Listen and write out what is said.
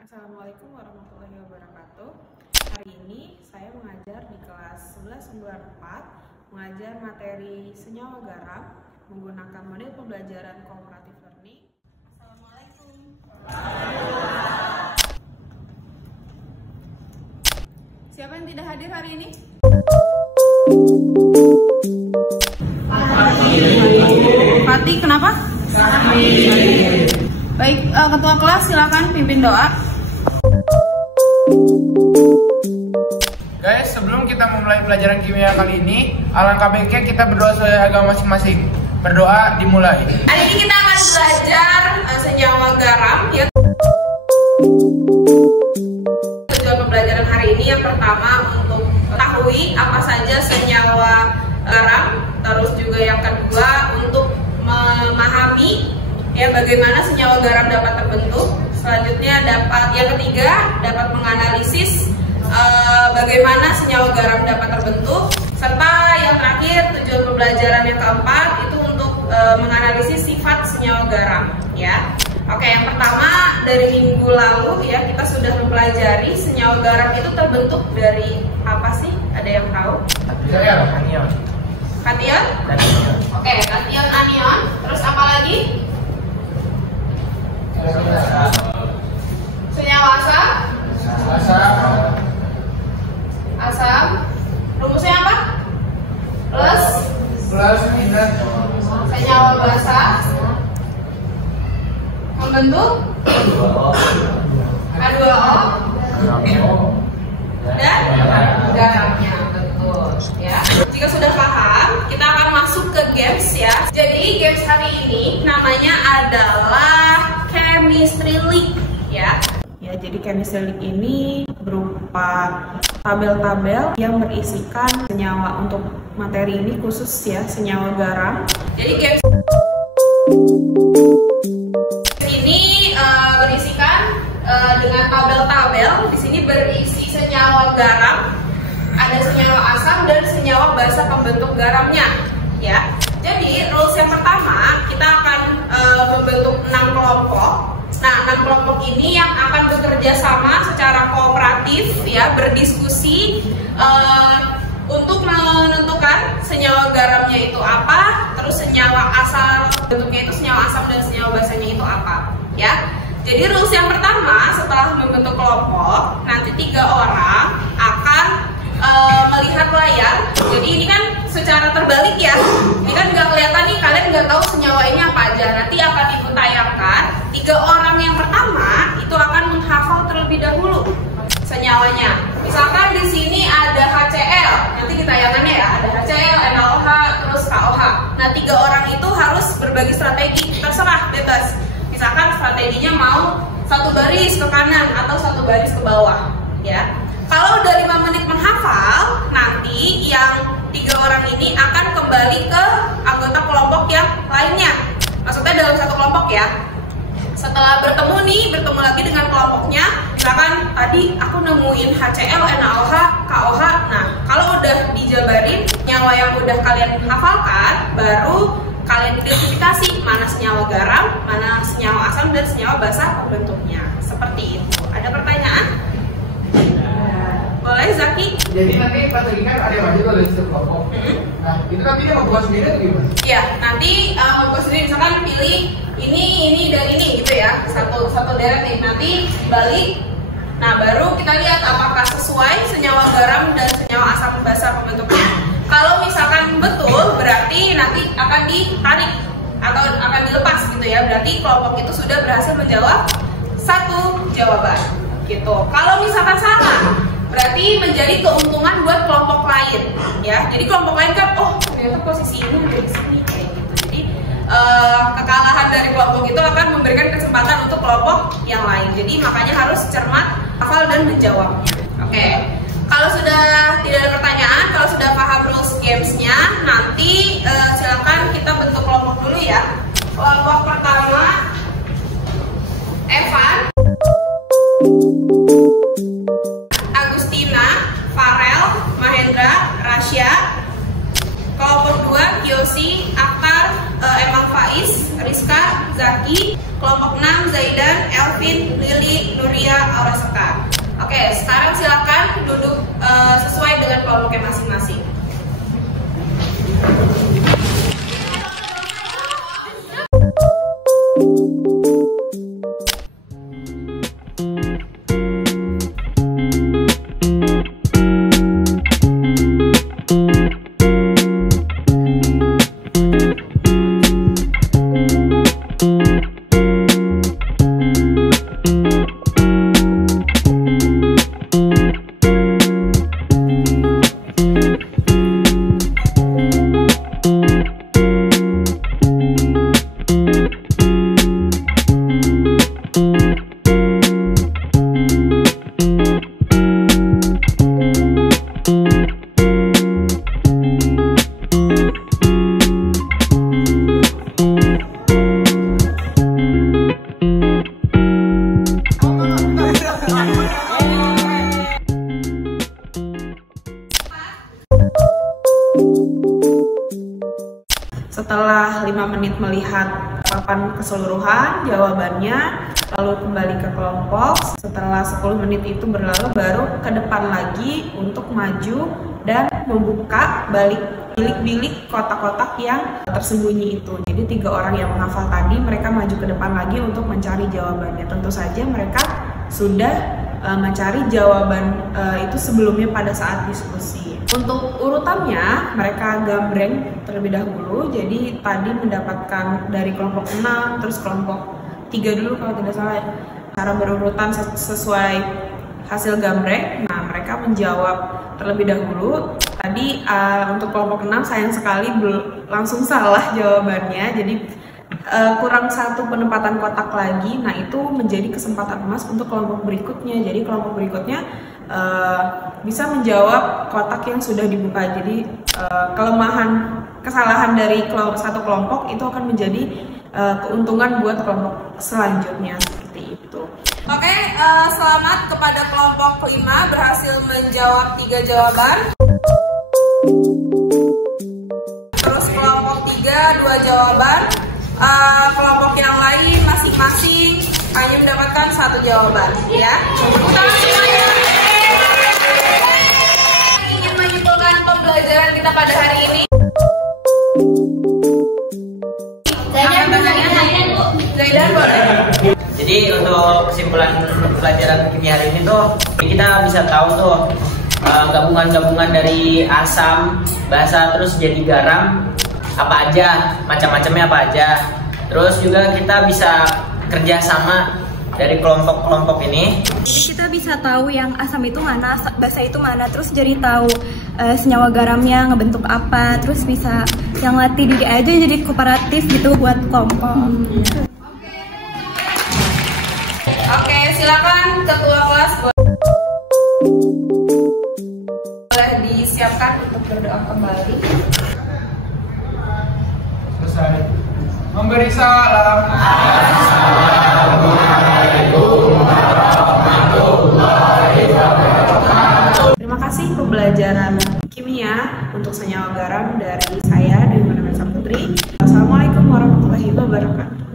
Assalamualaikum warahmatullahi wabarakatuh. Hari ini saya mengajar di kelas 1194, mengajar materi senyawa garam menggunakan model pembelajaran cooperative learning. Assalamualaikum. Siapa yang tidak hadir hari ini? Fatih, kenapa? Baik, ketua kelas silakan pimpin doa. Guys, sebelum kita memulai pelajaran kimia kali ini, alangkah baiknya kita berdoa sesuai agama masing-masing. Berdoa dimulai. Hari ini kita akan belajar senyawa garam. Ya. Tujuan pembelajaran hari ini yang pertama untuk mengetahui apa saja senyawa garam, terus juga yang kedua untuk memahami ya bagaimana senyawa garam dapat terbentuk. Selanjutnya yang ketiga dapat menganalisis bagaimana senyawa garam dapat terbentuk, serta yang terakhir tujuan pembelajaran yang keempat itu untuk menganalisis sifat senyawa garam ya. Oke, yang pertama dari minggu lalu ya kita sudah mempelajari senyawa garam itu terbentuk dari apa sih? Ada yang tahu? Anion. Kation? Oke, kation anion. Terus apa lagi? Senyawa asam. Rumusnya apa? Plus minus senyawa basa membentuk H2O dan garamnya, betul ya. Jika sudah paham, kita akan masuk ke games ya. Jadi games hari ini namanya adalah Chemistry League ya. Ya, jadi Chemistry League ini berupa tabel-tabel yang berisikan senyawa. Untuk materi ini khusus ya, senyawa garam. Jadi games ini berisikan dengan tabel-tabel. Di sini berisi senyawa garam, ada senyawa asam dan senyawa basa pembentuk garamnya ya. Jadi rules yang pertama, kita akan membentuk 6 kelompok. Nah, 6 kelompok ini yang akan bekerja sama secara kooperatif ya, berdiskusi untuk menentukan senyawa garamnya itu apa, terus senyawa asam bentuknya itu senyawa asam dan senyawa basanya itu apa ya. Jadi rules yang pertama, setelah membentuk kelompok, nanti 3 orang akan melihat layar. Jadi ini kan secara terbalik ya. Ini kan nggak kelihatan nih, kalian nggak tahu senyawa ini apa aja. Nanti akan ibu tayangkan. 3 orang yang pertama itu akan menghafal terlebih dahulu senyawanya. Misalkan di sini ada HCl, nanti di tayangannya ya ada HCl, NaOH, terus KOH. Nah 3 orang itu harus berbagi strategi, terserah bebas. Misalkan strateginya mau 1 baris ke kanan atau 1 baris ke bawah ya. Kalau udah 5 menit menghafal, nanti yang 3 orang ini akan kembali ke anggota kelompok yang lainnya. Maksudnya dalam satu kelompok ya. Setelah bertemu lagi dengan kelompoknya. Misalkan tadi aku nemuin HCl, NaOH, KOH. Nah, kalau udah dijabarin nyawa yang udah kalian hafalkan, baru kalian identifikasi mana senyawa garam, mana senyawa asam dan senyawa basa pembentuknya. Seperti itu. Ada pertanyaan? Boleh, Zaki? Jadi nanti pas lagi kan ada yang maju tuh dari setiap kelompok. Nah, itu tapi dia mau buat sendiri atau gimana? Ya, nanti mau buat sendiri. Misalkan pilih ini dan ini gitu ya, satu deret nih. Nanti balik. Nah, baru kita lihat apakah sesuai senyawa garam dan senyawa asam basa pembentuknya. Kalau misalkan betul, berarti nanti akan ditarik atau akan dilepas gitu ya. Berarti kelompok itu sudah berhasil menjawab 1 jawaban gitu. Kalau misalkan salah, berarti menjadi keuntungan buat kelompok lain ya. Jadi kelompok lain kan, oh ternyata posisi ini ada di sini kayak gitu. Jadi kekalahan dari kelompok itu akan memberikan kesempatan untuk kelompok yang lain. Jadi makanya harus cermat, hafal dan menjawabnya. Oke. Kalau sudah tidak ada pertanyaan, kalau sudah paham rules gamesnya, nanti silakan kita bentuk kelompok dulu ya. Kelompok pertama, Evan, Agustina, Farel, Mahendra, Rasya. Kelompok 2, Kyosi, Aktar, Emang Faiz, Rizka, Zaki. Kelompok 6 Zaidan, Elvin, Lili, Nuria, Aura Sekar. Oke, sekarang silakan duduk sesuai dengan kelompoknya masing-masing. Setelah 5 menit melihat papan keseluruhan jawabannya, lalu kembali ke kelompok. Setelah 10 menit itu berlalu, baru ke depan lagi untuk maju dan membuka balik bilik-bilik kotak-kotak yang tersembunyi itu. Jadi 3 orang yang menghafal tadi, mereka maju ke depan lagi untuk mencari jawabannya. Tentu saja mereka sudah mencari jawaban itu sebelumnya pada saat diskusi. Untuk urutannya mereka gambreng terlebih dahulu. Jadi tadi mendapatkan dari kelompok 6, terus kelompok 3 dulu kalau tidak salah. Cara berurutan sesuai hasil gambreng. Nah, mereka menjawab terlebih dahulu. Tadi untuk kelompok 6 sayang sekali langsung salah jawabannya. Jadi kurang 1 penempatan kotak lagi. Nah, itu menjadi kesempatan emas untuk kelompok berikutnya. Jadi kelompok berikutnya bisa menjawab kotak yang sudah dibuka. Jadi kesalahan dari satu kelompok itu akan menjadi keuntungan buat kelompok selanjutnya, seperti itu. Oke, selamat kepada kelompok 5 berhasil menjawab 3 jawaban. Terus kelompok 3 2 jawaban. Kelompok yang lain masing-masing hanya mendapatkan 1 jawaban, ya. Tepuk tangan semuanya. Ingin menyimpulkan pembelajaran kita pada hari ini. Zaidan boleh. Jadi untuk kesimpulan pelajaran kimia hari ini tuh kita bisa tahu tuh gabungan-gabungan dari asam, basa, terus jadi garam apa aja, macam-macamnya apa aja. Terus juga kita bisa kerja sama dari kelompok-kelompok ini. Jadi kita bisa tahu yang asam itu mana, basa itu mana, terus jadi tahu senyawa garamnya ngebentuk apa, terus bisa yang latih diri aja jadi kooperatif gitu buat kelompok. Oke, silakan ketua kelas boleh disiapkan untuk berdoa kembali. Selesai. Memberi salam. Terima kasih pembelajaran kimia untuk senyawa garam dari saya, Dewi Manasa Putri. Wassalamualaikum warahmatullahi wabarakatuh.